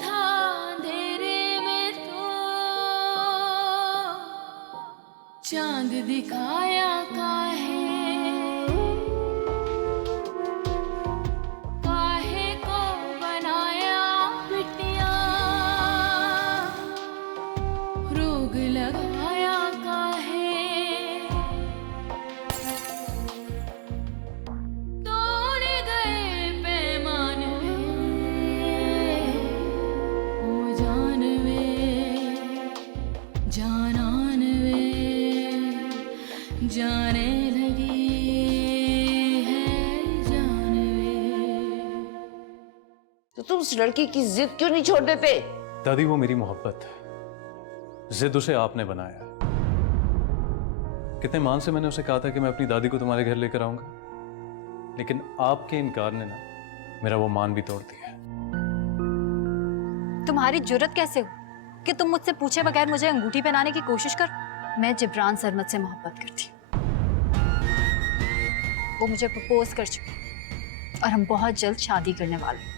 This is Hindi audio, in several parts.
था अंधेरे में तो चांद दिखाया काहे, काहे को बनाया बिटिया, रोग लगाया काहे, तोड़ गए पैमान ओ जान वे, जानान वे, जाने लगी है जान वे। तो तुम उस लड़की की जिद क्यों नहीं छोड़ देते? दादी वो मेरी मोहब्बत है, जिद उसे आपने बनाया। कितने मान से मैंने उसे कहा था कि मैं अपनी दादी को तुम्हारे घर लेकर आऊंगा, लेकिन आपके इनकार ने ना मेरा वो मान भी तोड़ दिया। तुम्हारी जुर्रत कैसे हो कि तुम मुझसे पूछे बगैर मुझे अंगूठी पहनाने की कोशिश कर? मैं जिब्रान सरमद से मोहब्बत करती हूँ। वो मुझे प्रपोज कर चुके और हम बहुत जल्द शादी करने वाले हैं।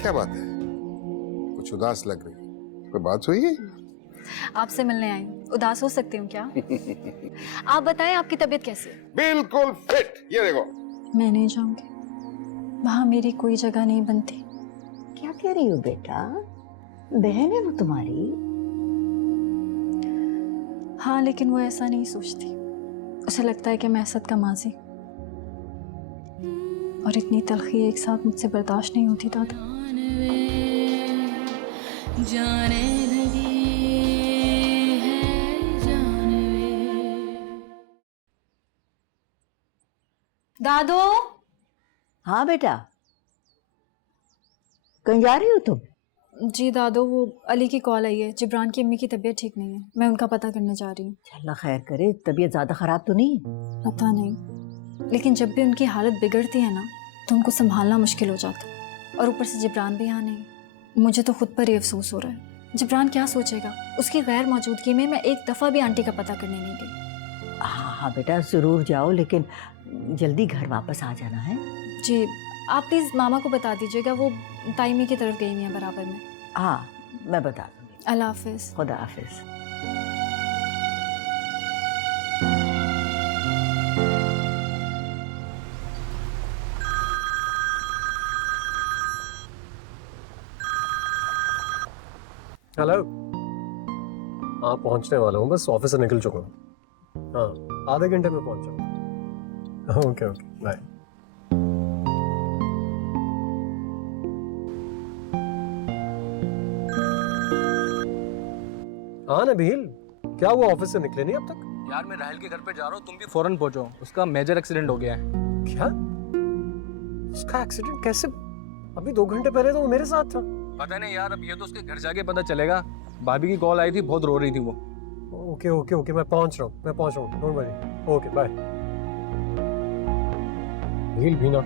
क्या बात है, कुछ उदास लग रही है, कोई बात हुई है? आपसे मिलने आई हूँ, उदास हो सकती हूँ क्या? आप बताएं आपकी तबीयत कैसी है? बिल्कुल फिट, ये देखो। मैं नहीं जाऊंगी, वहां मेरी कोई जगह नहीं बनती। क्या कह रही हो बेटा? बहन है वो तुम्हारी। हाँ, लेकिन वो ऐसा नहीं सोचती। उसे लगता है कि मैं असद का माजी, और इतनी तलखी एक साथ मुझसे बर्दाश्त नहीं होती दादा। जाने लगी है जान वे। दादो, हाँ बेटा, कहीं जा रही हो तुम? जी दादो, वो अली की कॉल आई है। जिब्रान की अम्मी की तबीयत ठीक नहीं है, मैं उनका पता करने जा रही हूँ। अल्लाह खैर करे, तबीयत ज्यादा खराब तो नहीं? पता नहीं, लेकिन जब भी उनकी हालत बिगड़ती है ना तो उनको संभालना मुश्किल हो जाता। और ऊपर से जिब्रान भी यहाँ नहीं। मुझे तो खुद पर ही अफसोस हो रहा है। जिब्रान क्या सोचेगा? उसकी गैर मौजूदगी में मैं एक दफ़ा भी आंटी का पता करने नहीं गई। हाँ हाँ बेटा, जरूर जाओ, लेकिन जल्दी घर वापस आ जाना है। जी, आप प्लीज़ मामा को बता दीजिएगा, वो ताइमी की तरफ गई हुई हैं बराबर में। हाँ, मैं बता दूंगी। अल्लाह हाफिज़। खुदा हाफिज। हेलो। हाँ, पहुंचने वाला हूँ, बस ऑफिस से निकल चुका हूँ। हाँ, आधे घंटे में पहुंच जाऊंगा। Okay okay, bye. हाँ नबील, क्या हुआ, ऑफिस से निकले नहीं अब तक? यार मैं राहिल के घर पे जा रहा हूँ, तुम भी फौरन पहुंचो, उसका मेजर एक्सीडेंट हो गया है। क्या? उसका एक्सीडेंट कैसे? अभी 2 घंटे पहले तो वो मेरे साथ था। पता नहीं यार, अब ये तो उसके घर जाके पता चलेगा। भाभी की कॉल आई थी, बहुत रो रही थी वो। ओके ओके ओके, मैं पहुंच रहा हूँ, डोंट वरी। Okay bye. हील भी ना।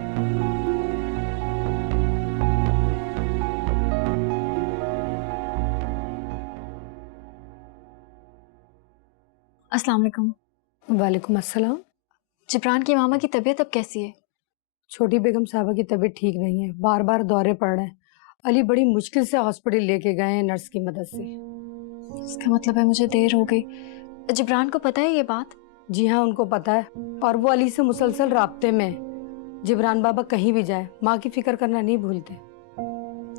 अस्सलाम वालेकुम। वालेकुम अस्सलाम। जिब्रान की मामा की तबीयत अब कैसी है? छोटी बेगम साहबा की तबीयत ठीक नहीं है, बार बार दौरे पड़ रहे हैं। अली बड़ी मुश्किल से हॉस्पिटल लेके गए हैं नर्स की मदद से। इसका मतलब है मुझे देर हो गई। जिब्रान को पता है ये बात? जी हाँ, उनको पता है, और वो अली से मुसलसल राब्ते में है। जिब्रान बाबा कहीं भी जाए माँ की फिक्र करना नहीं भूलते।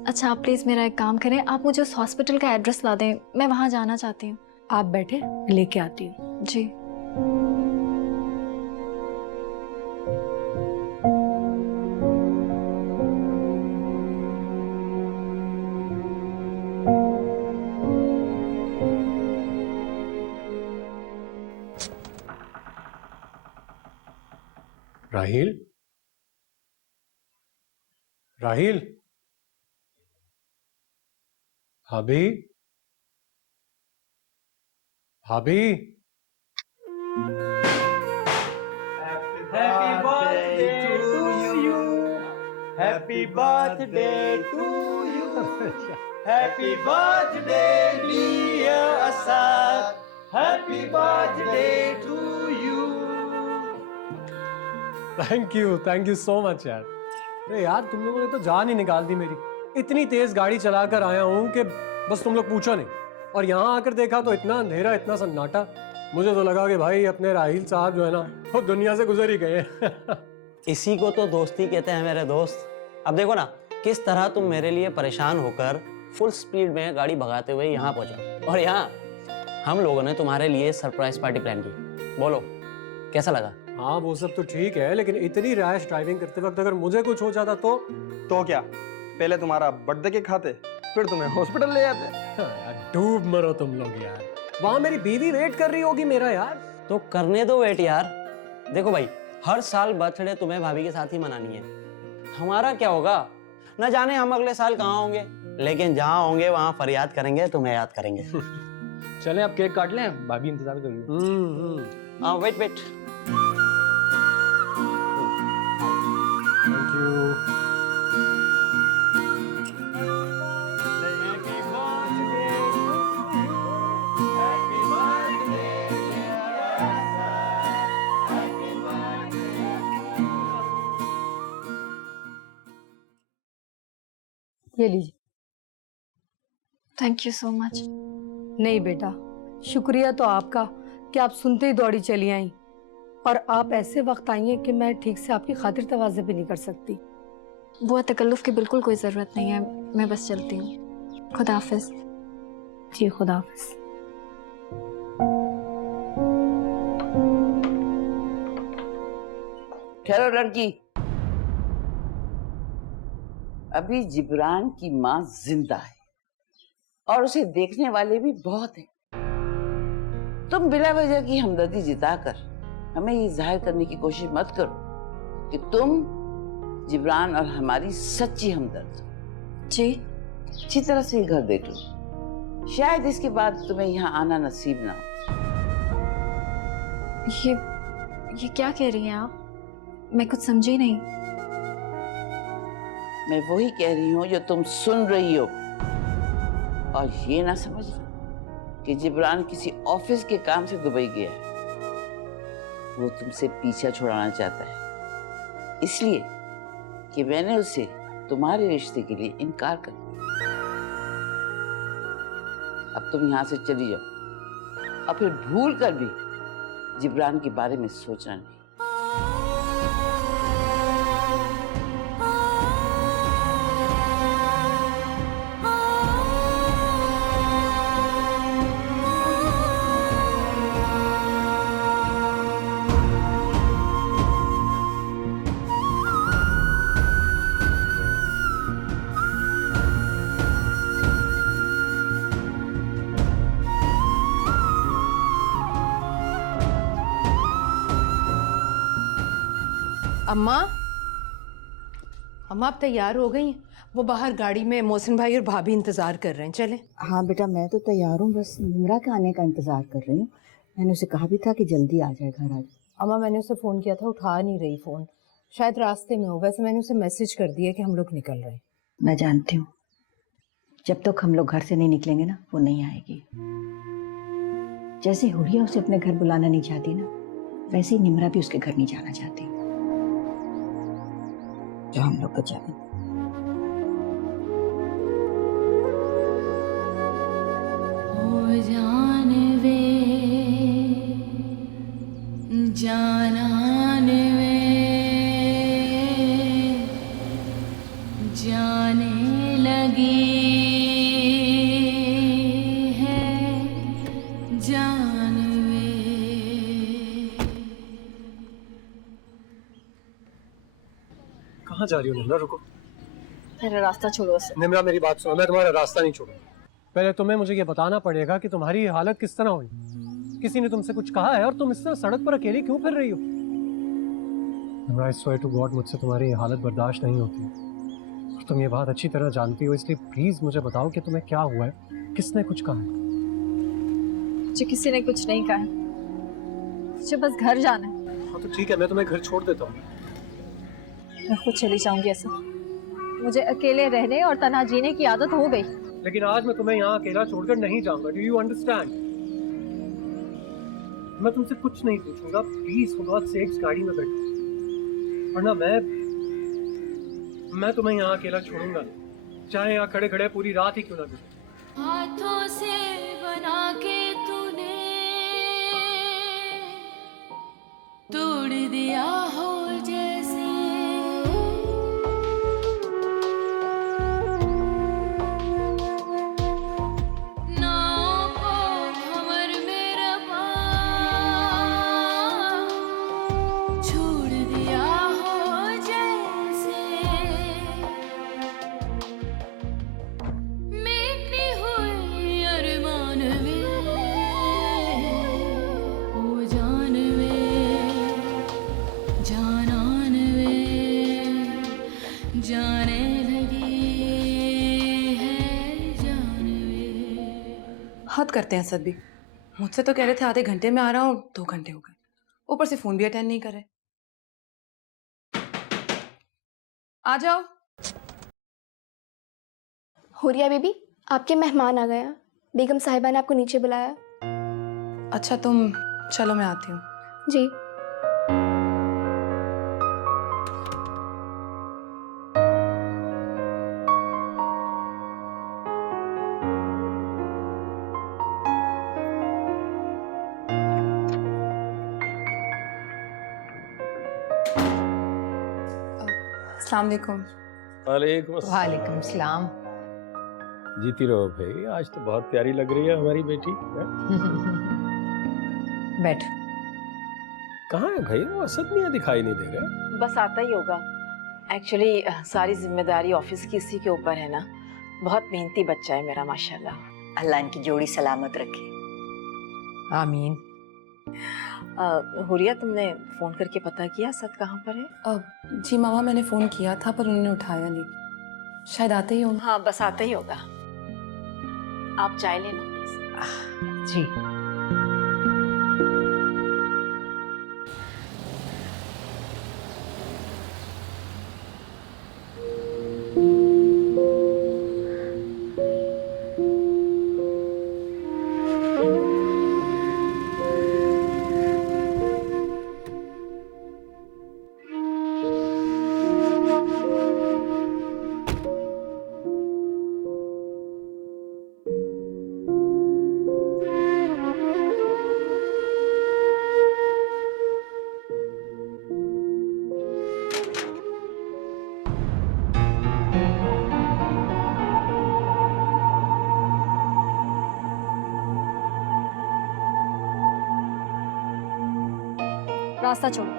अच्छा, आप प्लीज़ मेरा एक काम करें, आप मुझे उस हॉस्पिटल का एड्रेस ला दें, मैं वहाँ जाना चाहती हूँ। आप बैठे, लेके आती हूँ। जी। राहिल, राहिल, भाभी, भाभी। Happy birthday to you. Happy birthday to you. Happy birthday dear Asad. Happy birthday to you. Thank you so much यार। अरे यार तुम लोगों ने तो जान ही निकाल दी मेरी। इतनी तेज गाड़ी चलाकर आया हूँ कि बस तुम लोग पूछो नहीं, और यहाँ आकर देखा तो इतना अंधेरा, इतना सन्नाटा। मुझे तो लगा कि भाई अपने राहिल साहब जो है ना वो दुनिया से गुजर ही गए। इसी को तो दोस्ती कहते हैं मेरे दोस्त। अब देखो ना किस तरह तुम मेरे लिए परेशान होकर फुल स्पीड में गाड़ी भगाते हुए यहाँ पहुंचे, और यहाँ हम लोगों ने तुम्हारे लिए सरप्राइज पार्टी प्लान की। बोलो कैसा लगा? हाँ वो सब तो ठीक है, लेकिन इतनी रैश ड्राइविंग करते वक्त अगर मुझे कुछ हो जाता तो क्या पहले तुम्हारा बर्थडे केक खाते फिर तुम्हें हॉस्पिटल ले जाते? यार डूब मरो तुम लोग यार। वहां मेरी बीवी वेट कर रही होगी मेरा यार। तो करने दो वेट यार। देखो भाई, हर साल बर्थडे तुम्हें भाभी के साथ ही मनानी है। हमारा क्या होगा न जाने, हम अगले साल कहाँ होंगे, लेकिन जहाँ होंगे वहाँ फरियाद करेंगे, तुम्हें याद करेंगे। चले अब केक काट लें, भाभी इंतजार कर रही है। हाँ वेट वेट। Thank you. ये लीजिए। Thank you so much. नहीं बेटा, शुक्रिया तो आपका कि आप सुनते ही दौड़ी चली आई, और आप ऐसे वक्त आई हैं कि मैं ठीक से आपकी खातिर तवाज़े भी नहीं कर सकती। वो तकल्लुफ़ की बिल्कुल कोई ज़रूरत नहीं है, मैं बस चलती हूँ। खुदा हाफिज़। जी खुदा हाफिज़। ठहरो लड़की, अभी जिब्रान की माँ जिंदा है और उसे देखने वाले भी बहुत हैं। तुम बिला वजह की हमदर्दी जिताकर हमें ये जाहिर करने की कोशिश मत करो कि तुम जिब्रान और हमारी सच्ची हमदर्द हो। जी अच्छी तरह से घर देख लो, शायद इसके बाद तुम्हें यहाँ आना नसीब ना हो। ये क्या कह रही हैं आप? मैं कुछ समझी नहीं। मैं वही कह रही हूँ जो तुम सुन रही हो, और ये ना समझना कि जिब्रान किसी ऑफिस के काम से दुबई गया है। वो तुमसे पीछा छुड़ाना चाहता है, इसलिए कि मैंने उसे तुम्हारे रिश्ते के लिए इनकार कर दिया। अब तुम यहाँ से चली जाओ और फिर भूल कर भी जिब्रान के बारे में सोचना नहीं। अम्मा, अम्मा आप तैयार हो गई हैं? वो बाहर गाड़ी में मोहसिन भाई और भाभी इंतजार कर रहे हैं, चलें? हाँ बेटा मैं तो तैयार हूँ, बस निमरा के आने का इंतजार कर रही हूँ। मैंने उसे कहा भी था कि जल्दी आ जाए घर आज। अम्मा मैंने उसे फ़ोन किया था, उठा नहीं रही फ़ोन, शायद रास्ते में हो। वैसे मैंने उसे मैसेज कर दिया कि हम लोग निकल रहे हैं। मैं जानती हूँ, जब तक हम लोग घर से नहीं निकलेंगे ना वो नहीं आएगी। जैसे हुरिया उसे अपने घर बुलाना नहीं चाहती ना, वैसे ही निमरा भी उसके घर नहीं जाना चाहती। जो हम लोग को जाने। ओ जानवे जानवे जाने लगी है जानवे। कहाँ जा रही हो निम्रा? रुको। मेरा रास्ता छोड़ो से। निम्रा मेरी बात सुनो, मैं तुम्हारा रास्ता नहीं छोड़ूंगा। पहले तुम्हें मुझे ये बताना पड़ेगा कि तुम्हारी हालत किस तरह हुई। किसी ने तुमसे कुछ कहा है और तुम इस तरह सड़क पर अकेली क्यों फिर रही हो? Nimra, I swear to God, मुझसे तुम्हारी ये हालत बर्दाश्त नहीं होती। और तुम ये बात अच्छी तरह जानती हो, इसलिए प्लीज मुझे बताओ कि तुम्हें क्या हुआ है, किसने कुछ कहा है? मुझे किसी ने कुछ नहीं कहा है, मुझे बस घर जाना है। हाँ तो ठीक है, मैं तुम्हें घर छोड़ देता हूँ। मैं खुद चली जाऊंगी। ऐसा मुझे अकेले रहने और तन्हा जीने की आदत हो गई। लेकिन आज मैं तुम्हें यहाँ अकेला छोड़कर नहीं जाऊंगा। Do you understand? मैं तुमसे कुछ नहीं पूछूंगा, प्लीज फॉर गॉड सेक्स गाड़ी में बैठो, वरना मैं मैं तुम्हें यहाँ अकेला छोड़ूंगा नहीं, चाहे यहाँ खड़े खड़े पूरी रात ही क्यों ना गुजरे। हाथों से बना के तूने तोड़ दिया हो जैसे, नाव को भंवर में रपा छोड़ दिया हो जैसे, मिटती हुई अरमान में ओ जान वे जानान वे जाने लगी है जान वे। हद करते हैं सद भी। मुझसे तो कह रहे थे आधे घंटे में आ रहा हूँ, 2 घंटे हो गए। ऊपर से फोन भी अटेंड नहीं कर रहे। आ जाओ। हुरिया बेबी, आपके मेहमान आ गया। बेगम साहिबा ने आपको नीचे बुलाया। अच्छा तुम चलो, मैं आती हूँ। जी। अस्सलाम वालेकुम। वालेकुम वालेकुम सलाम। जीती रहो भाई, आज तो बहुत प्यारी लग रही है हमारी बेटी। बैठ। कहाँ है भाई वो? असद मियाँ दिखाई नहीं दे रहे। बस आता ही होगा। एक्चुअली सारी जिम्मेदारी ऑफिस की इसी के ऊपर है ना। बहुत मेहनती बच्चा है मेरा, माशाल्लाह। अल्लाह इनकी जोड़ी सलामत रखे। आमीन। हुरिया, तुमने फोन करके पता किया असद कहाँ पर है? जी मामा, मैंने फोन किया था पर उन्होंने उठाया नहीं। शायद आते ही होंगे। हाँ, बस आता ही होगा। आप चाय लेना प्लीज। जी। रास्ता छोड़ो,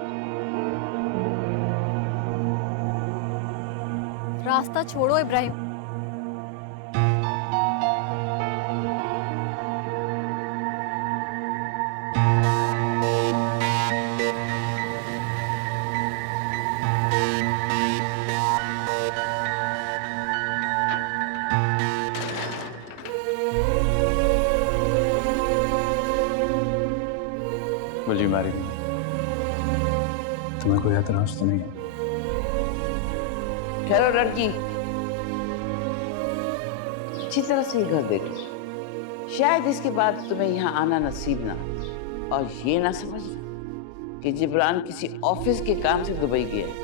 रास्ता छोड़ो Ibrahim. Will you marry me? तुम्हें कोई एतराज तो नहीं है? ठहरो लड़की, अच्छी तरह से ये घर देख लो। शायद इसके बाद तुम्हें यहाँ आना नसीब ना हो। और ये ना समझना कि जिब्रान किसी ऑफिस के काम से दुबई गया है।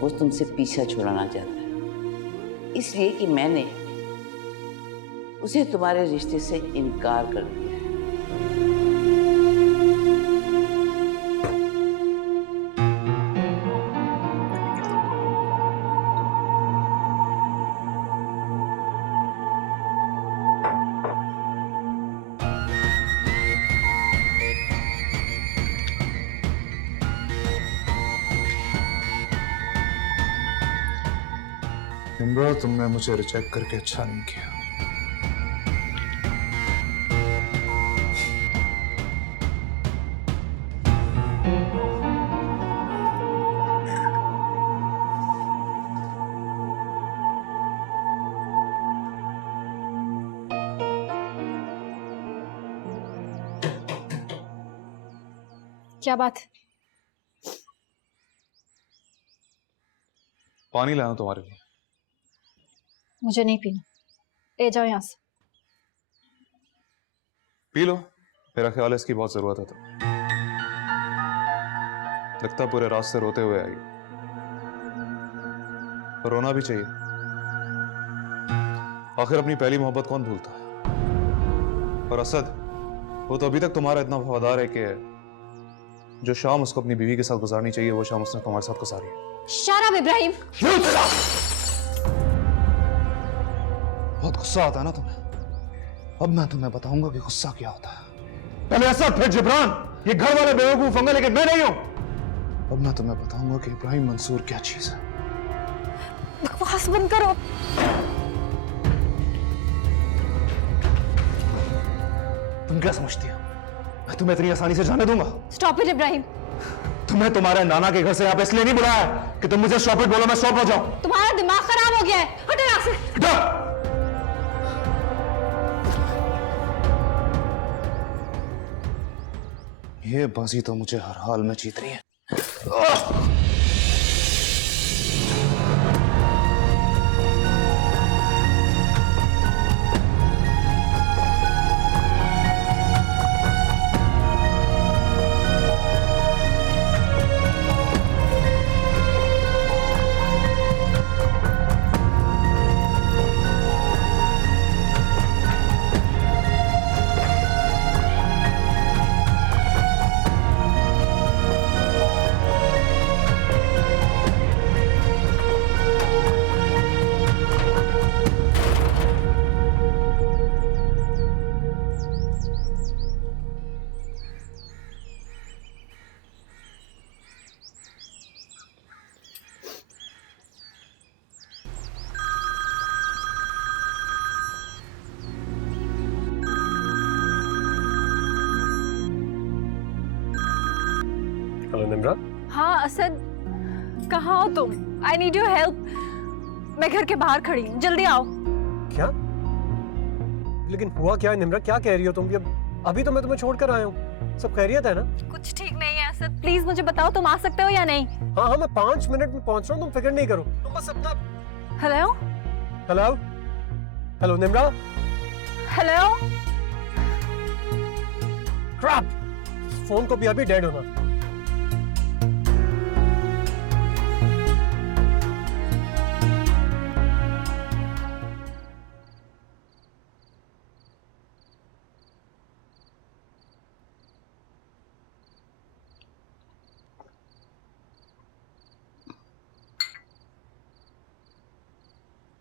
वो तुमसे पीछा छुड़ाना चाहता है, इसलिए कि मैंने उसे तुम्हारे रिश्ते से इनकार कर दिया। इमरान, तुमने मुझे रिजेक्ट करके अच्छा नहीं किया। क्या बात? पानी लाना तुम्हारे लिए। मुझे नहीं पीना, ले जाओ यहाँ से। पी लो, मेरा ख्याल है इसकी बहुत जरूरत है। तो लगता पूरे रास्ते रोते हुए आई। रोना भी चाहिए। आखिर अपनी पहली मोहब्बत कौन भूलता है। और असद, वो तो अभी तक तुम्हारा इतना वफादार है कि जो शाम उसको अपनी बीवी के साथ गुजारनी चाहिए वो शाम उसने तुम्हारे साथ गुजारी है। Shut up Ibrahim. बहुत गुस्सा आता है ना तुम्हें। अब मैं तुम्हें बताऊंगा कि गुस्सा क्या होता है। पहले असद, फिर जिब्रान। ये घर वाले बेवकूफ होंगे लेकिन मैं नहीं हूं। अब मैं तुम्हें बताऊंगा कि इब्राहिम मंसूर क्या चीज है। बकवास बंद करो। तुम क्या समझती हो मैं तुम्हें इतनी आसानी से जाने दूंगा? Stop it Ibrahim. तुम्हें तुम्हारे नाना के घर से यहाँ पे इसलिए नहीं बुलाया कि तुम मुझे स्टॉप इट बोलो मैं स्टॉप हो जाऊं। तुम्हारा दिमाग खराब हो गया है, हटो यहाँ से। ये बाजी तो मुझे हर हाल में जीत रही है। हेलो निम्रा। हाँ असद, कहाँ हो तुम? I need your help. मैं घर के बाहर खड़ी हूँ, जल्दी आओ। क्या? लेकिन हुआ क्या है निम्रा, क्या कह रही हो तुम? अभी तो मैं तुम्हें छोड़कर आया हूँ। सब खैरियत है ना? कुछ ठीक नहीं है असद, प्लीज मुझे बताओ तुम आ सकते हो या नहीं? हाँ हाँ, मैं 5 मिनट में पहुंच रहा हूँ, तुम फिक्र नहीं करो। तुम बस अपना। Hello hello hello Nimra. Hello. Crap, phone को भी अभी डेड होना।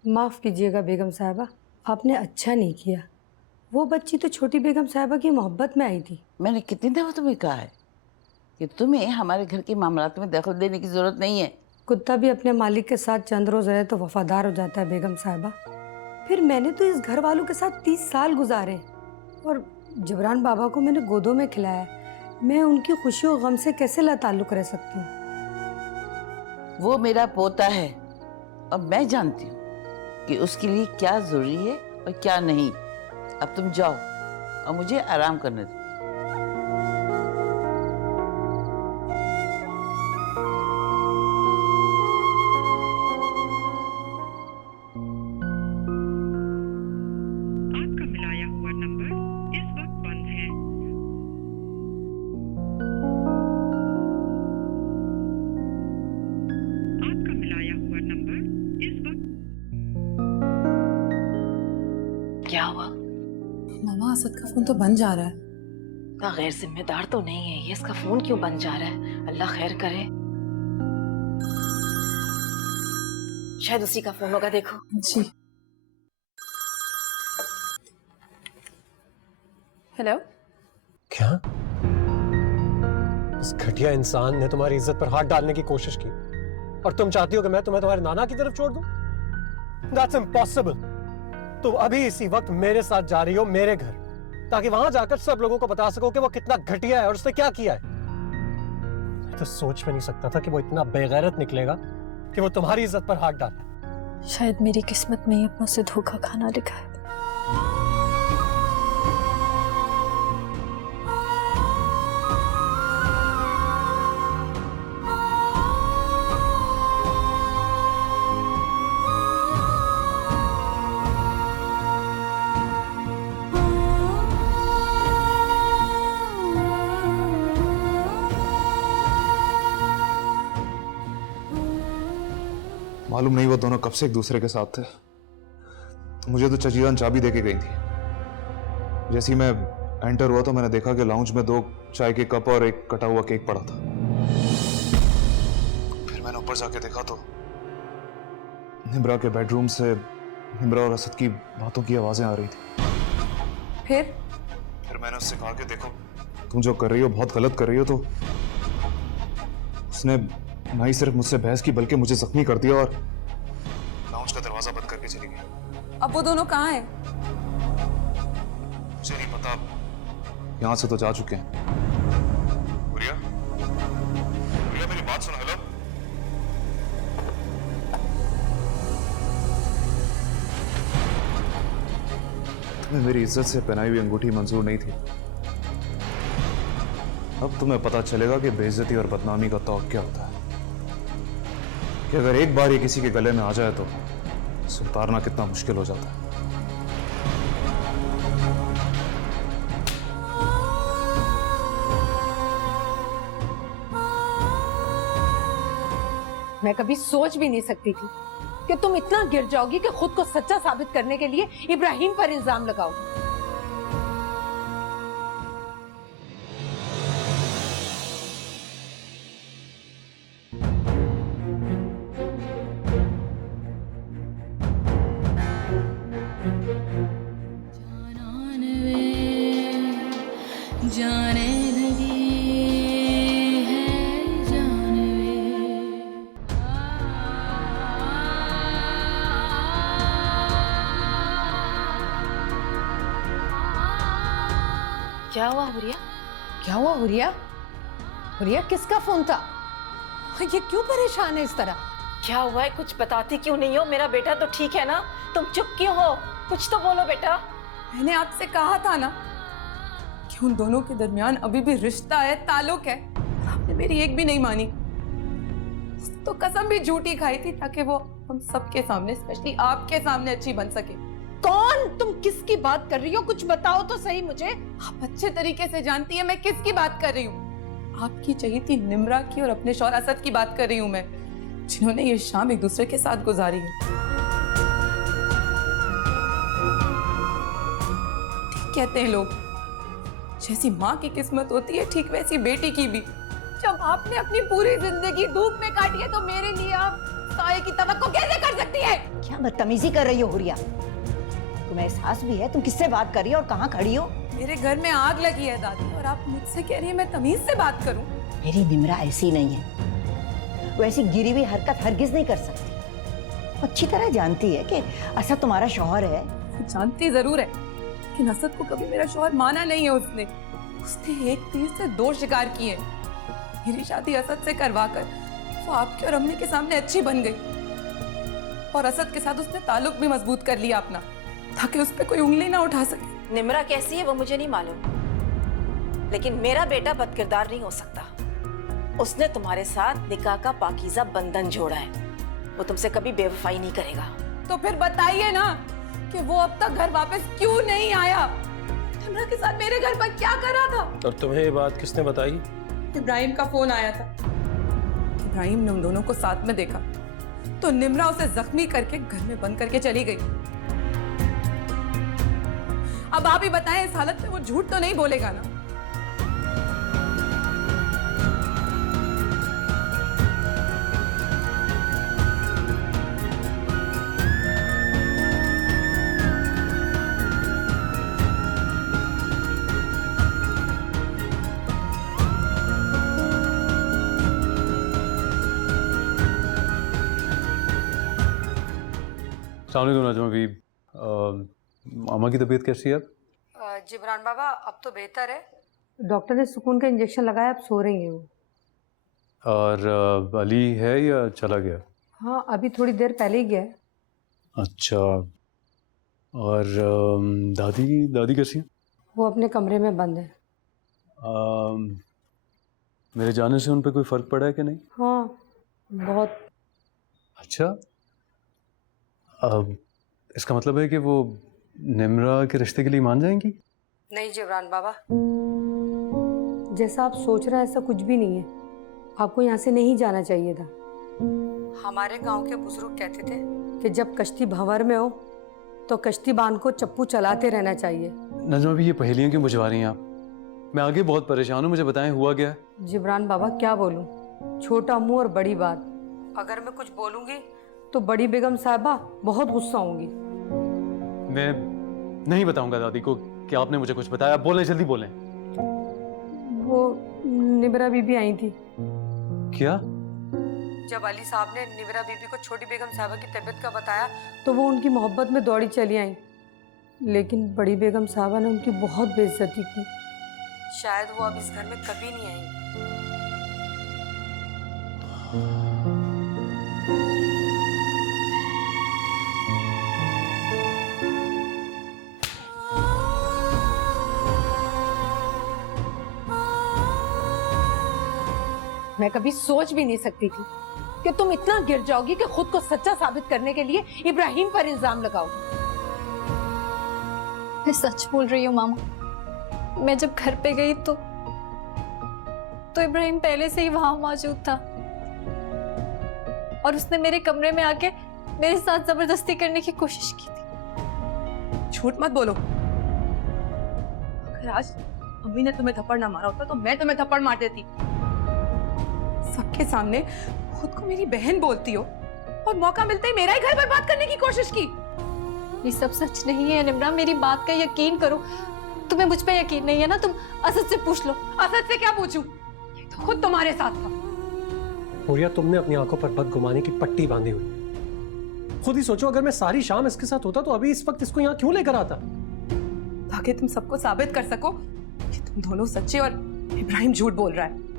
माफ़ कीजिएगा बेगम साहिबा, आपने अच्छा नहीं किया। वो बच्ची तो छोटी बेगम साहिबा की मोहब्बत में आई थी। मैंने कितनी दफ़ा तुम्हें कहा है कि तुम्हें हमारे घर के मामलात में दखल देने की ज़रूरत नहीं है। कुत्ता भी अपने मालिक के साथ चंद रोज़ रहे तो वफादार हो जाता है बेगम साहिबा। फिर मैंने तो इस घर वालों के साथ 30 साल गुजारे और जिब्रान बाबा को मैंने गोदों में खिलाया। मैं उनकी खुशी और गम से कैसे लाताल्लुक़ रह सकती हूँ? वो मेरा पोता है और मैं जानती हूँ कि उसके लिए क्या ज़रूरी है और क्या नहीं। अब तुम जाओ और मुझे आराम करने दो। आपका मिलाया हुआ नंबर इस वक्त बंद है। आपका मिलाया हुआ नंबर इस वक्त। क्या हुआ? मामा असद का फोन तो बंद जा रहा है। इतना गैर जिम्मेदार तो नहीं है ये, इसका फोन क्यों बंद जा रहा है? अल्लाह खैर करे। शायद उसी का फोन होगा, देखो। जी। हेलो। क्या? उस घटिया इंसान ने तुम्हारी इज्जत पर हाथ डालने की कोशिश की और तुम चाहती हो कि मैं तुम्हें तुम्हारे नाना की तरफ छोड़ दूं? That's impossible. तुम अभी इसी वक्त मेरे साथ जा रही हो मेरे घर, ताकि वहां जाकर सब लोगों को बता सको कि वो कितना घटिया है और उसने क्या किया है। मैं तो सोच में नहीं सकता था कि वो इतना बेगैरत निकलेगा कि वो तुम्हारी इज्जत पर हाथ डाले। शायद मेरी किस्मत में ही अपनों से धोखा खाना लिखा है। मालूम नहीं वो दोनों कब से एक दूसरे के साथ थे। मुझे तो चचीजान चाबी दे के गई थी। जैसे ही मैं एंटर हुआ तो मैंने देखा कि लाउंज में 2 चाय के कप और एक कटा हुआ केक पड़ा था। फिर मैंने ऊपर जाके देखा तो निम्रा के बेडरूम से निम्रा और असद की बातों की आवाजें आ रही थी। फिर मैंने उससे कहा कि देखो तुम जो कर रही हो बहुत गलत कर रही हो। तो उसने ना ही सिर्फ मुझसे बहस की बल्कि मुझे जख्मी कर दिया और लाउंज का दरवाजा बंद करके चली गई। अब वो दोनों कहाँ हैं? मुझे नहीं पता, यहां से तो जा चुके हैं। गुड़िया, गुड़िया मेरी बात सुन। हेलो, तुम्हें मेरी इज्जत से पहनाई हुई अंगूठी मंजूर नहीं थी। अब तुम्हें पता चलेगा कि बेइज्जती और बदनामी का तौक क्या होता है, कि अगर एक बार ये किसी के गले में आ जाए तो उसे उतारना कितना मुश्किल हो जाता है। मैं कभी सोच भी नहीं सकती थी कि तुम इतना गिर जाओगी कि खुद को सच्चा साबित करने के लिए इब्राहिम पर इल्जाम लगाओगी। जाने लगी है जानवे। क्या हुआ हुरिया? क्या हुआ हुरिया? हुरिया किसका फोन था? ये क्यों परेशान है इस तरह? क्या हुआ है? कुछ बताती क्यों नहीं हो? मेरा बेटा तो ठीक है ना? तुम चुप क्यों हो? कुछ तो बोलो बेटा। मैंने आपसे कहा था ना कि उन दोनों के दरमियान अभी भी रिश्ता है, ताल्लुक है। आपने मेरी एक भी नहीं मानी। तो कसम भी झूठी खाई थी ताकि वो हम सबके सामने, स्पेशली आपके सामने अच्छी बन सके। कौन? तुम किसकी बात कर रही हो? कुछ बताओ तो सही मुझे। आप अच्छे तरीके से जानती है मैं किसकी बात कर रही हूँ। आपकी चाहिए थी निम्रा की और अपने शौहर असद की बात कर रही हूँ मैं, जिन्होंने ये शाम एक दूसरे के साथ गुजारी है। ठीक कहते हैं लोग, जैसी माँ की किस्मत होती है ठीक वैसी बेटी की भी। जब आपने अपनी पूरी जिंदगी धूप में काटी है तो मेरे लिए आप साये की तवक्को कैसे कर सकती है? क्या बदतमीजी कर रही हो हुरिया? तुम्हें एहसास भी है तुम किससे बात कर रही हो और कहाँ खड़ी हो? मेरे घर में आग लगी है दादी और आप मुझसे कह रही है मैं तमीज से बात करूं? मेरी निम्रा ऐसी नहीं है, वो ऐसी गिरी हुई हरकत हरगिज नहीं कर सकती। वो अच्छी तरह जानती है कि असद तुम्हारा शौहर है। जानती जरूर है, लेकिन असद को कभी मेरा शौहर माना नहीं है। उसने एक तीर से 2 शिकार किए। मेरी शादी असद से करवाकर वो आपके और अम्मी के सामने अच्छी बन गई और असद के साथ उसने ताल्लुक भी मजबूत कर लिया अपना, ताकि उस पर कोई उंगली ना उठा सके। निम्रा कैसी है वो मुझे नहीं मालूम, लेकिन मेरा बेटा बदकिरदार नहीं हो सकता। उसने तुम्हारे साथ निकाह का पाकीज़ा बंधन जोड़ा है। वो तुमसे कभी बेवफाई नहीं करेगा। तो फिर बताइए ना कि वो अब तक घर वापस क्यों नहीं आया? निम्रा के साथ मेरे घर पर क्या करा था? और तुम्हें ये बात किसने बताई? इब्राहिम का फोन आया था। इब्राहिम ने उन दोनों को साथ में देखा तो निम्रा उसे जख्मी करके घर में बंद करके चली गई। अब आप ही बताएं, इस हालत में वो झूठ तो नहीं बोलेगा ना? अस्सलामुअलैकुम नाज़िमा भी। मामा की तबीयत कैसी है अब? जिब्रान बाबा अब तो बेहतर है। डॉक्टर ने सुकून का इंजेक्शन लगाया, अब सो रही है वो। और अली है या चला गया? हाँ, अभी थोड़ी देर पहले ही गया है। अच्छा। और दादी दादी कैसी है? वो अपने कमरे में बंद है। मेरे जाने से उन पे कोई फ़र्क पड़ा है कि नहीं? हाँ, बहुत। अच्छा, इसका मतलब है कि वो निम्रा के रिश्ते के लिए मान जाएंगी? नहीं जिब्रान बाबा, जैसा आप सोच रहे हैं ऐसा कुछ भी नहीं है। आपको यहाँ से नहीं जाना चाहिए था। हमारे गांव के बुजुर्ग कहते थे कि जब कश्ती भंवर में हो तो कश्ती बांध को चप्पू चलाते रहना चाहिए। नजमा भी ये पहेलियां क्यों बुझवा रही हैं आप? मैं आगे बहुत परेशान हूँ, मुझे बताएं हुआ क्या है? जिब्रान बाबा क्या बोलूं, छोटा मुंह और बड़ी बात। अगर मैं कुछ बोलूंगी तो बड़ी बेगम साहिबा बहुत गुस्सा होंगी। मैं नहीं बताऊंगा दादी को कि आपने मुझे कुछ बताया। बोलें, जल्दी बोलें। वो निबरा बीबी आई थी। क्या? जब अली साहब ने निबरा बीबी को छोटी बेगम साहिबा की तबीयत का बताया तो वो उनकी मोहब्बत में दौड़ी चली आई, लेकिन बड़ी बेगम साहिबा ने उनकी बहुत बेइज्जती की। शायद वो अब इस घर में कभी नहीं आएंगी। मैं कभी सोच भी नहीं सकती थी कि तुम इतना गिर जाओगी कि खुद को सच्चा साबित करने के लिए इब्राहिम पर इल्जाम लगाओगी। मैं सच बोल रही हूँ मामा। मैं जब घर पे गई तो इब्राहिम पहले से ही वहां मौजूद था और उसने मेरे कमरे में आके मेरे साथ जबरदस्ती करने की कोशिश की थी। झूठ मत बोलो। अगर आज अम्मी ने तुम्हें थप्पड़ ना मारा होता तो मैं तुम्हें थप्पड़ मार देती। सबके सामने खुद को मेरी बहन बोलती हो और मौका मिलते ही मेरा ही घर बर्बाद करने की कोशिश की। ये सब सच नहीं है निम्रा, मेरी बात का यकीन करो। तुम्हें मुझ पे यकीन नहीं है ना? तुम असद से पूछ लो। असद से क्या पूछूं? ये तो खुद तुम्हारे साथ था। हुरिया, तुमने अपनी आंखों पर बदगुमानी की पट्टी बांधी हुई। खुद ही सोचो, अगर मैं सारी शाम इसके साथ होता तो अभी इस वक्त इसको यहाँ क्यों लेकर आता? ताकि तुम सबको साबित कर सको कि तुम दोनों सच्चे और इब्राहिम झूठ बोल रहा है।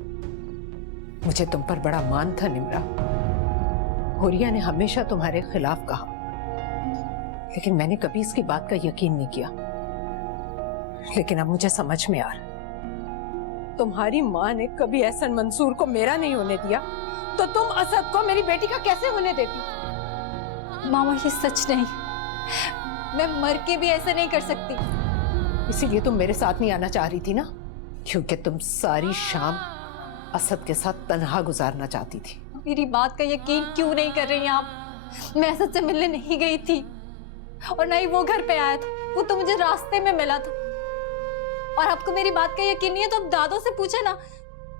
मुझे तुम पर बड़ा मान था निम्रा। हुरिया ने हमेशा तुम्हारे खिलाफ कहा, लेकिन मैंने कभी इसकी बात का यकीन नहीं किया। लेकिन अब मुझे समझ में आ रहा, तुम्हारी माँ ने कभी एहसन मंसूर को मेरा नहीं होने दिया, तो तुम असद को मेरी बेटी का कैसे होने देती? मामा ये सच नहीं, मैं मर के भी ऐसा नहीं कर सकती। इसीलिए तुम मेरे साथ नहीं आना चाह रही थी ना, क्योंकि तुम सारी शाम असद के साथ तन्हा गुजारना चाहती थी। मेरी बात का यकीन क्यों नहीं कर रही आप? मैं असद से मिलने नहीं गई थी और ना ही वो घर पे आया था, वो तो मुझे रास्ते में मिला था। और आपको मेरी बात का यकीन नहीं है तो अब दादो से पूछे ना,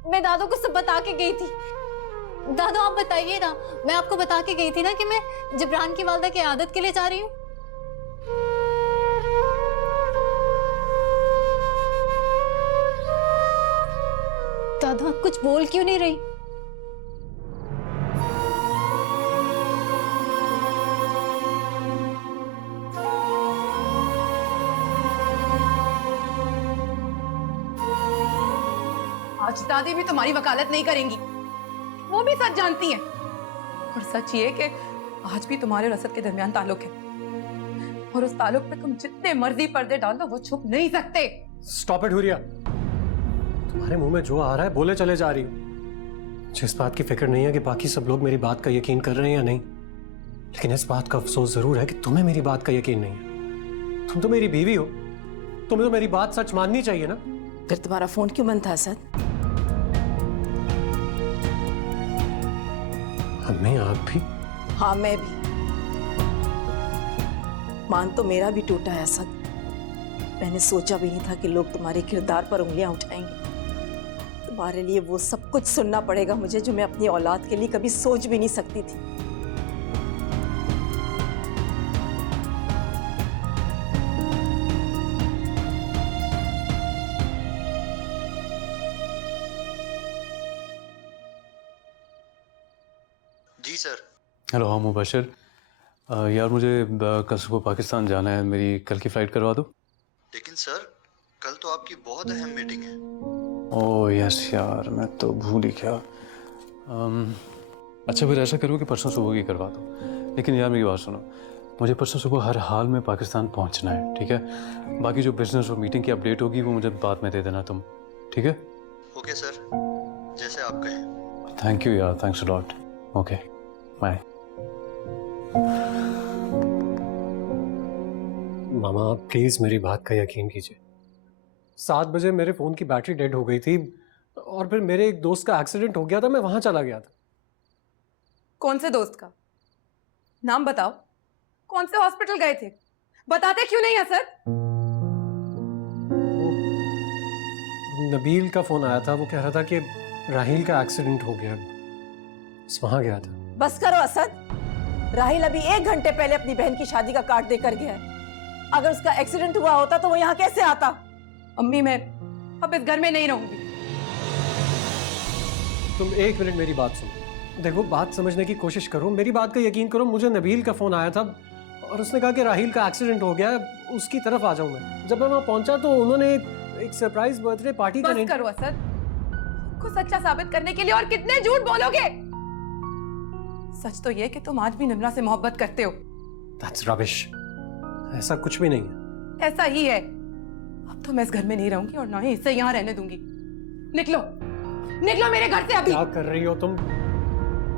मैं दादो को सब बता के गई थी। दादो आप बताइए ना, मैं आपको बता के गई थी ना कि मैं जिब्रान की वालदा की आदत के लिए जा रही हूँ। दादो आप कुछ बोल क्यों नहीं रही? आज दादी भी तुम्हारी वकालत नहीं करेंगी, वो भी सच जानती हैं। और सच ये कि आज भी तुम्हारे और असद के दरमियान ताल्लुक है, और उस ताल्लुक पे तुम जितने मर्जी पर्दे डाल दो वो छुप नहीं सकते। स्टॉप इट हुरिया, तुम्हारे मुंह में जो आ रहा है बोले चले जा रही हो। मुझे इस बात की फिक्र नहीं है कि बाकी सब लोग मेरी बात का यकीन कर रहे हैं या नहीं, लेकिन इस बात का अफसोस जरूर है कि तुम्हें मेरी बात का यकीन नहीं है। तुम तो मेरी बीवी हो, तुम्हें तो मेरी बात सच माननी चाहिए ना। फिर तुम्हारा फोन क्यों बंद था असद? अम्मी आप भी? हाँ मैं भी। मान तो मेरा भी टूटा है असद। मैंने सोचा भी नहीं था कि लोग तुम्हारे किरदार पर उंगलियां उठाएंगे। तुम्हारे लिए वो सब कुछ सुनना पड़ेगा मुझे जो मैं अपनी औलाद के लिए कभी सोच भी नहीं सकती थी। जी सर। हेलो, हाँ मुबशर। यार मुझे कल सुबह पाकिस्तान जाना है, मेरी कल की फ़्लाइट करवा दो। लेकिन सर कल तो आपकी बहुत अहम मीटिंग है। ओह यस यार, मैं तो भूल ही गया। अच्छा फिर ऐसा करो कि परसों सुबह की करवा दो। लेकिन यार मेरी बात सुनो, मुझे परसों सुबह हर हाल में पाकिस्तान पहुंचना है, ठीक है? बाकी जो बिजनेस और मीटिंग की अपडेट होगी वो मुझे बाद में दे देना तुम, ठीक है? ओके सर, जैसे आप कहें। थैंक यू यार, thanks a lot. Okay bye. मामा प्लीज मेरी बात का यकीन कीजिए। 7 बजे मेरे फोन की बैटरी डेड हो गई थी और फिर मेरे एक दोस्त का एक्सीडेंट हो गया था, मैं वहां चला गया था। कौन से दोस्त का? नाम बताओ। कौन से हॉस्पिटल गए थे? बताते क्यों नहीं असद? नबील का फोन आया था, वो कह रहा था कि राहील का एक्सीडेंट हो गया, बस वहां गया था। बस करो असद। राहिल अभी 1 घंटे पहले अपनी बहन की शादी का कार्ड देकर गया है। अगर उसका एक्सीडेंट हुआ होता तो वो यहाँ कैसे आता? अम्मी, मैं अब इस घर में नहीं रहूंगी। तुम 1 मिनट मेरी बात सुनो। देखो, बात समझने की कोशिश करो, मेरी बात का यकीन करो। मुझे नबील का फोन आया था और उसने कहा कि राहील का एक्सीडेंट हो गया, उसकी तरफ आ जाऊं मैं। जब मैं वहां पहुंचा तो उन्होंने एक सरप्राइज बर्थडे पार्टी का बस करो असद। को सच्चा साबित करने के लिए और कितने झूठ बोलोगे? सच तो ये कि तुम आज भी निम्रा से मोहब्बत करते हो। That's rubbish. ऐसा कुछ भी नहीं है। ऐसा ही है। अब तो मैं इस घर में नहीं रहूंगी और ना ही इसे यहाँ रहने दूंगी। निकलो, निकलो मेरे घर से अभी। क्या कर रही हो तुम?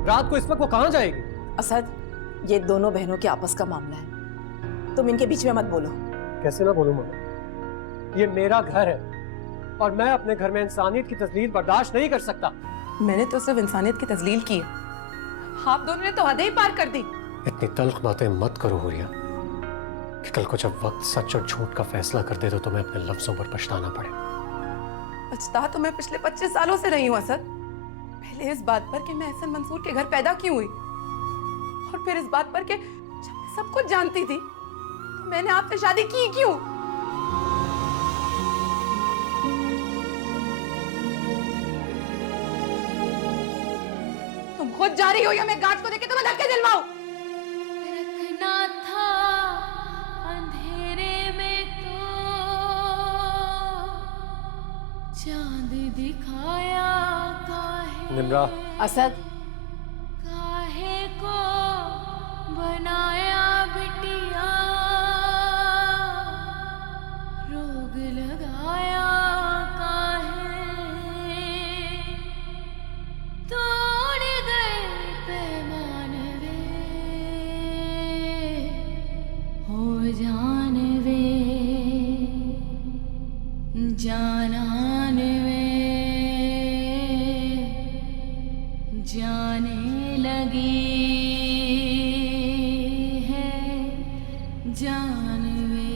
रात को इस वक्त वो कहाँ जाएगी? असद, ये दोनों बहनों के आपस का मामला है, तुम इनके बीच में मत बोलो। कैसे ना बोलूं मम्मा? ये मेरा घर है और मैं अपने घर में इंसानियत की तस्लील बर्दाश्त नहीं कर सकता। मैंने तो सिर्फ इंसानियत की तस्लील की है, आप दोनों ने तो हदें ही पार कर दी। इतनी तल्ख बातें मत करो हुरिया, कि कल को जब वक्त सच और झूठ का फैसला कर दे तो तुम्हें अपने लफ्जों पर पछताना पड़े। पछता तो मैं पिछले 25 सालों से रही हूँ असद। पहले इस बात पर कि मैं एहसन मंसूर के घर पैदा क्यों हुई, और फिर इस बात पर कि जब मैं सब कुछ जानती थी तो मैंने आपसे शादी की क्यों। तुम खुद जा रही हो या मैं गार्ड को देके तुम्हें धक्के दिलवाऊं? रखना था अंधेरे में तो चांद दिखाया काहे। निम्रा। असद, काहे को बनाया बिटिया, रोग लगाया काहे, तोड़ गए पैमान वे, हो जान वे, जानान वे, जाने लगी है जान वे।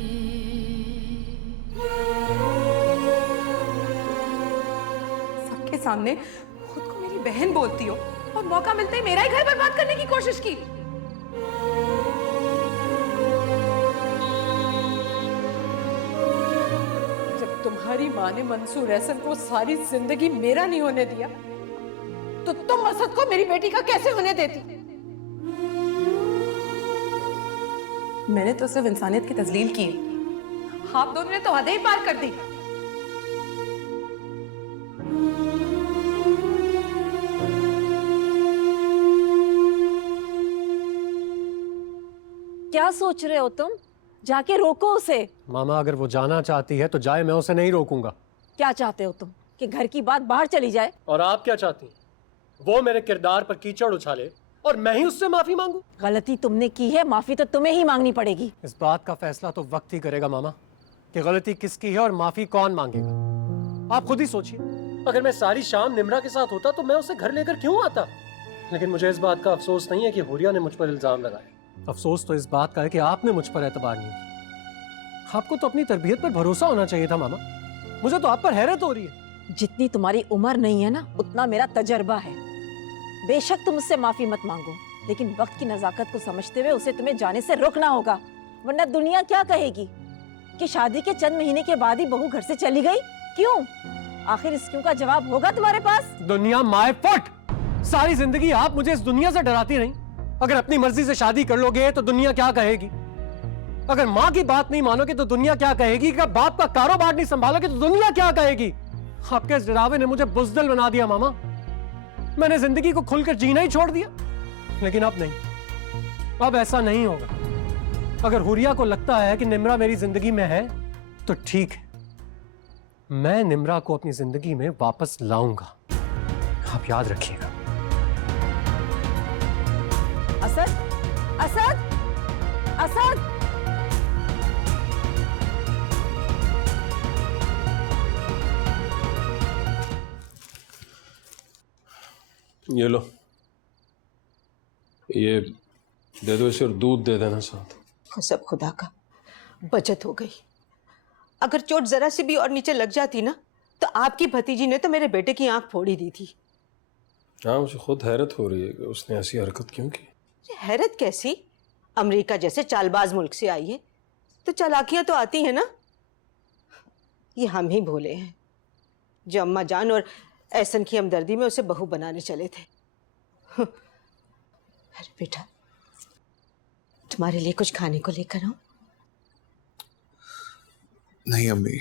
सबके सामने खुद को मेरी बहन बोलती हो और मौका मिलते ही मेरा ही घर बर्बाद करने की कोशिश की। जब तुम्हारी माँ ने मंसूर एहसन को सारी जिंदगी मेरा नहीं होने दिया तो तुम असद को मेरी बेटी का कैसे होने देती? मैंने तो सिर्फ इंसानियत की तस्लील की, आप दोनों ने तो हदें ही पार कर दी। क्या सोच रहे हो तुम? जाके रोको उसे। मामा, अगर वो जाना चाहती है तो जाए, मैं उसे नहीं रोकूंगा। क्या चाहते हो तुम? कि घर की बात बाहर चली जाए? और आप क्या चाहती हैं? वो मेरे किरदार पर कीचड़ उछाले और मैं ही उससे माफी मांगू? गलती तुमने की है, माफी तो तुम्हें ही मांगनी पड़ेगी। इस बात का फैसला तो वक्त ही करेगा मामा, कि गलती किसकी है और माफी कौन मांगेगा। आप खुद ही सोचिए, अगर मैं सारी शाम निम्रा के साथ होता तो मैं उसे घर लेकर क्यों आता? लेकिन मुझे इस बात का अफसोस नहीं है कि हुरिया ने मुझ पर इल्जाम लगाया। अफसोस तो इस बात का है कि आपने मुझ पर एतबार नहीं किया। आपको तो अपनी तरबियत पर भरोसा होना चाहिए था मामा। मुझे तो आप पर हैरत हो रही है। जितनी तुम्हारी उम्र नहीं है ना, उतना मेरा तजर्बा है। बेशक तुम उससे माफी मत मांगो, लेकिन वक्त की नजाकत को समझते हुए उसे तुम्हें जाने से रोकना होगा, वरना दुनिया क्या कहेगी कि शादी के चंद महीने के बाद ही बहू घर से चली गई। क्यों? आखिर इस क्यों का जवाब होगा तुम्हारे पास? दुनिया माय फुट। सारी जिंदगी आप मुझे इस दुनिया से डराती रही। अगर अपनी मर्जी से शादी कर लोगे तो दुनिया क्या कहेगी? अगर माँ की बात नहीं मानोगे तो दुनिया क्या कहेगी? अगर बाप का कारोबार नहीं संभालोगे तो दुनिया क्या कहेगी? आपके इस डरावे ने मुझे बुज़दिल बना दिया मामा। मैंने जिंदगी को खुलकर जीना ही छोड़ दिया। लेकिन अब नहीं, अब ऐसा नहीं होगा। अगर हुरिया को लगता है कि निम्रा मेरी जिंदगी में है तो ठीक है, मैं निम्रा को अपनी जिंदगी में वापस लाऊंगा। आप याद रखिएगा। असद, असद, असद। ये लो। ये दे दो इसे और दूध दे देना साथ। कसम खुदा का, बचत हो गई। अगर चोट जरा सी भी और नीचे लग जाती ना तो आपकी भतीजी ने तो मेरे बेटे की आंख फोड़ ही दी थी। हाँ, मुझे खुद हैरत हो रही है कि उसने ऐसी हरकत क्यों की। हैरत कैसी? अमेरिका जैसे चालबाज मुल्क से आई है तो चालाकियां तो आती है ना। ये हम ही भोले हैं जो अम्मा जान और ऐसन की हमदर्दी में उसे बहू बनाने चले थे। अरे बेटा, तुम्हारे लिए कुछ खाने को लेकर आऊं? नहीं अम्मी,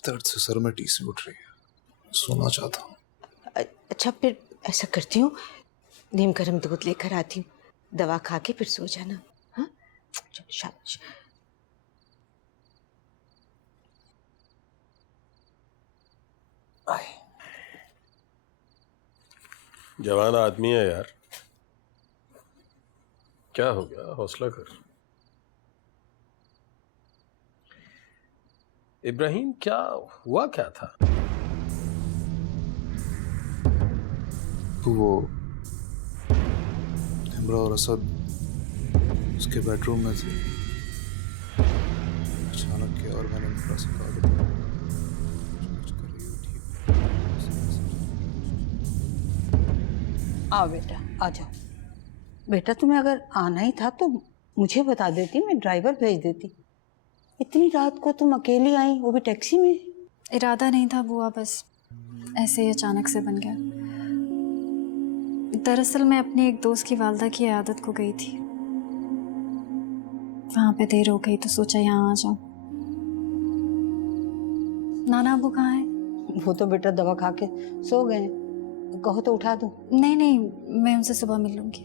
दर्द से सर में टीसी उठ रही है, सोना चाहता हूँ। अच्छा फिर ऐसा करती हूँ, नीम गर्म दूध लेकर आती हूँ, दवा खा के फिर सो जाना। हाँ, चलो शाबाश। जवान आदमी है यार, क्या हो गया, हौसला कर। इब्राहिम, क्या हुआ, क्या था? वो इमरा और असद उसके बेडरूम में थे, अचानक के, और मैंने इमरा से कहा कि कुछ कर रही हो ठीक। आओ बेटा, आ जाओ। बेटा तुम्हें अगर आना ही था तो मुझे बता देती, मैं ड्राइवर भेज देती। इतनी रात को तुम अकेली आई, वो भी टैक्सी में? इरादा नहीं था बुआ, बस ऐसे ही अचानक से बन गया। दरअसल मैं अपनी एक दोस्त की वालदा की इयादत को गई थी, वहाँ पे देर हो गई तो सोचा यहाँ आ जाऊँ। नाना अबू कहाँ हैं? वो तो बेटा दवा खा के सो गए, कहो तो उठा दूं? नहीं नहीं, मैं उनसे सुबह मिल लूंगी।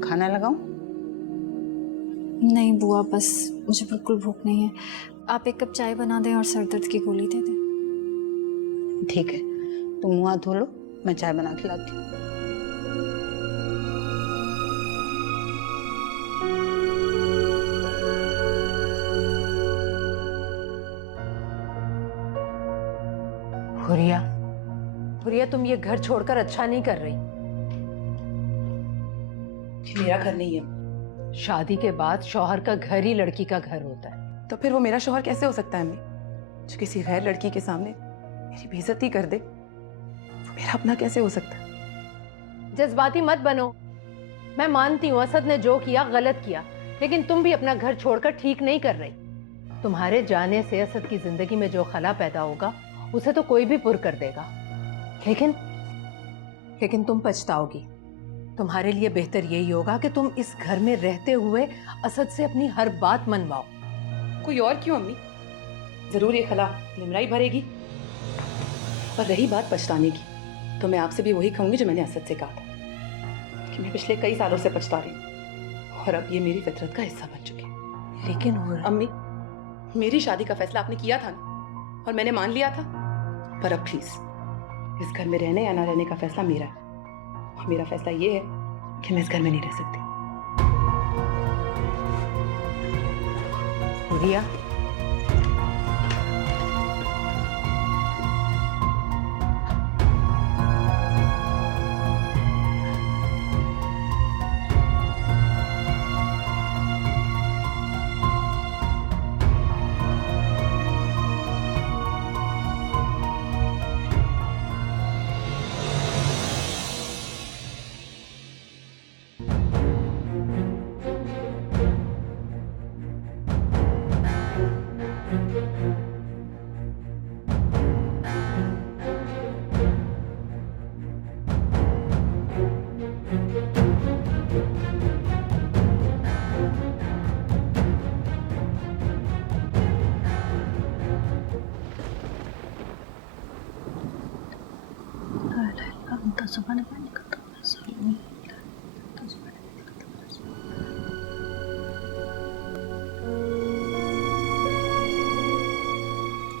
खाना लगाऊं? नहीं बुआ, बस मुझे बिल्कुल भूख नहीं है। आप एक कप चाय बना दें और सर दर्द की गोली दे दें। ठीक है, तुम मुँह हाथ धो लो, मैं चाय बना के लाती हूँ। हुरिया, हुरिया, तुम ये घर छोड़कर अच्छा नहीं कर रही। मेरा घर नहीं है। शादी के बाद शौहर का घर ही लड़की का घर होता है। तो फिर वो मेरा शौहर कैसे हो सकता है अम्मी, जो किसी गैर लड़की के सामने मेरी बेइज्जती कर दे? वो मेरा अपना कैसे हो सकता है? जज्बाती मत बनो। मैं मानती हूँ असद ने जो किया गलत किया, लेकिन तुम भी अपना घर छोड़कर ठीक नहीं कर रही। तुम्हारे जाने से असद की जिंदगी में जो खला पैदा होगा उसे तो कोई भी पुर कर देगा, लेकिन तुम पछताओगी। तुम्हारे लिए बेहतर यही होगा कि तुम इस घर में रहते हुए असद से अपनी हर बात मनवाओ। कोई और क्यों अम्मी? जरूर ये खला निमराई भरेगी। और रही बात पछताने की, तो मैं आपसे भी वही कहूंगी जो मैंने असद से कहा था कि मैं पिछले कई सालों से पछता रही हूँ और अब ये मेरी फितरत का हिस्सा बन चुकी है। लेकिन अम्मी, मेरी शादी का फैसला आपने किया था ना, और मैंने मान लिया था। पर अब प्लीज, इस घर में रहने या ना रहने का फैसला मेरा है, और मेरा फैसला ये है कि मैं इस घर में नहीं रह सकती। हुरिया,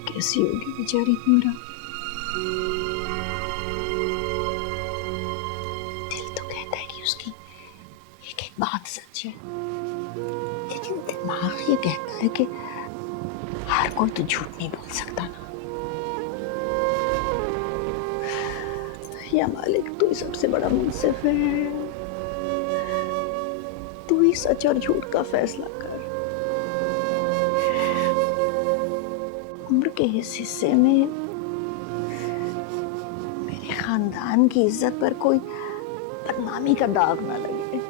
कैसी होगी बेचारी पूरा। दिल तो कहता है कि उसकी एक एक बात सच है, लेकिन दिमाग ये कहता है कि हर कोई तो झूठ नहीं बोल सकता ना। या मालिक, तू ही सबसे बड़ा मुंसिफ है। तू ही सच और झूठ का फैसला कर। उम्र के इस हिस्से में मेरे खानदान की इज्जत पर कोई बदनामी का दाग ना लगे।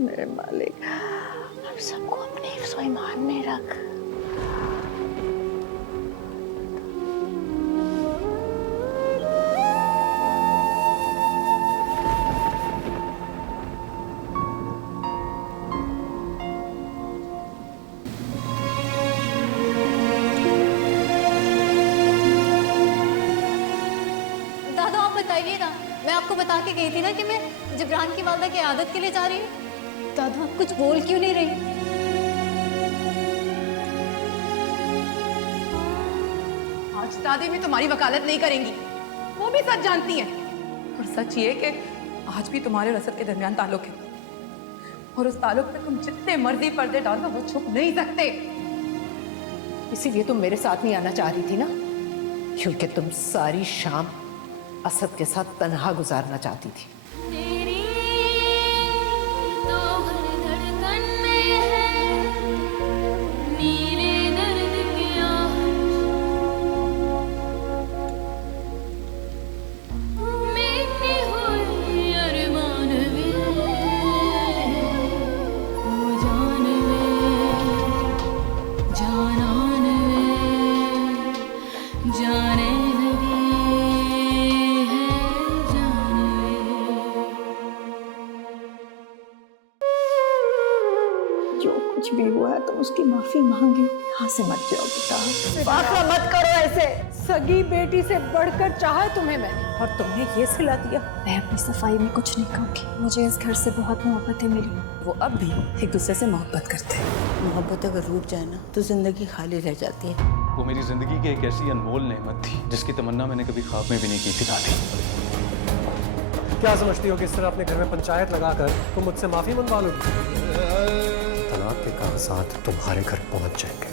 मेरे मालिक, हम सबको अपने हिफ्ज़-ओ ईमान में रख। दादा आप बताइए ना, मैं आपको बता के गई थी ना कि मैं जिब्रान की वालदा की आदत के लिए जा रही हूँ। दादा आप कुछ बोल क्यों नहीं रही? आज दादी भी तुम्हारी वकालत नहीं करेंगी, वो भी सच जानती हैं। और सच ये कि आज भी तुम्हारे और असद के दरमियान ताल्लुक है, और उस ताल्लुक पे तुम जितने मर्जी पर्दे डालो वो छुप नहीं सकते। इसीलिए तुम मेरे साथ नहीं आना चाह रही थी ना, क्योंकि तुम सारी शाम असद के साथ तन्हा गुजारना चाहती थी। जो कुछ भी हुआ है तुम उसकी माफी मांगे, यहाँ से मत जाओ बेटा। फासला मत करो ऐसे। सगी बेटी से बढ़कर चाहा तुम्हें मैंने, और तुमने ये सिला दिया। मैं अपनी सफाई में कुछ नहीं कहूँगी। मुझे इस घर से बहुत मोहब्बतें मिली। वो अब भी एक दूसरे से मोहब्बत करते हैं। मोहब्बत अगर रूठ जाए ना तो जिंदगी खाली रह जाती है। वो मेरी ज़िंदगी की एक ऐसी अनमोल नेमत थी जिसकी तमन्ना मैंने कभी ख्वाब में भी नहीं की थी दादी। क्या समझती हो कि इस तरह अपने घर में पंचायत लगाकर तुम मुझसे माफी मनवा लोगी? तलाक के कागजात तुम्हारे घर पहुंच जाएंगे।